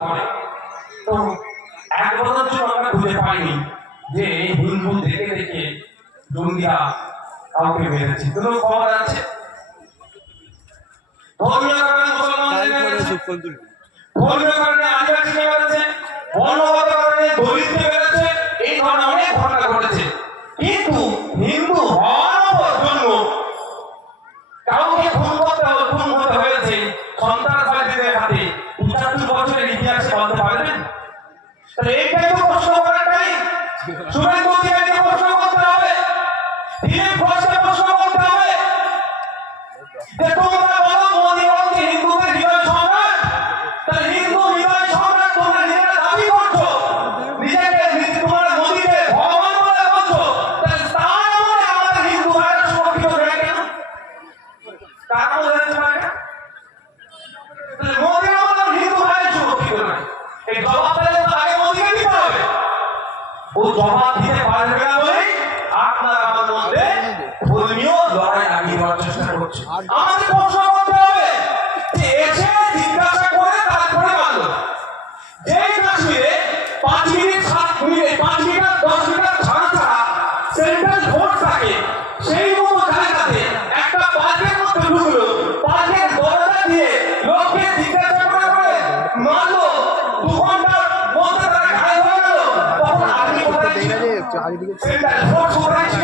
তো এক বছর জন্য আমরা খুঁজে পাইনি যে হিন্দু দেখে দেখে জঙ্গিরা কাউকে মেরেছে। কোনো খবর আছে? ধর্মীয় কারণে মুসলমানদের মেরেছে, ধর্মীয় কারণে আদিবাসী মেরেছে, বর্ণগত কারণে দলিতকে মেরেছে, এই ধরনের অনেক ঘটনা ঘটেছে। কিন্তু হিন্দু হওয়ার জন্য কাউকে খুন হতে হয়েছে সন্ত্রাসবাদীদের হাতে ৭৫ বছরের ইতিহাসে বলতে পারবেন? তাহলে এইটাই তো প্রশ্ন করার টাইম। শুভেন্দু অধিকারীকে প্রশ্ন করতে হবে, দিলীপ ঘোষকে প্রশ্ন করতে হবে যে তোমরা বলো মোদী বলছে হিন্দুদের হৃদয় সম্রাট, তাহলে হিন্দু হৃদয় সম্রাট তোমরা নিজেরা দাবি করছো, নিজেকে তোমরা মোদীকে ভগবান বলে বলছো, তাহলে তার আমলে আমাদের হিন্দু ভাইরা সুরক্ষিত রয়ে কেন? তার আমলে রয়েছে না কেন? মোদী আমাদের হিন্দু ভাই সুরক্ষিত নয়। এই জবাব পেলে তো আগে মোদীকে দিতে হবে। ও জবাব দিতে পারবে না বলে আপনারা আমার মধ্যে ধর্মীয় লড়াই লাগিয়ে দেওয়ার চেষ্টা করছে। আমাদের প্রশ্ন করতে হবে যে এসে জিজ্ঞাসা করে তারপরে মানল। যেই কাশ্মীরে 5 মিনিট 7 মিনিট 5 মিটার 10 মিটার ছাড়া ছাড়া সেন্ট্রাল ভোট থাকে, সেই মতো জায়গাতে একটা পার্কের মধ্যে ঢুকলো, পার্কের দরজা দিয়ে লোককে জিজ্ঞাসা করে করে মারলো, 2 ঘন্টার মধ্যে তারা ঘায়েল হয়ে গেল। তখন আর্মি কোথায় ছিল? সেন্ট্রাল ভোট কোথায় ছিল?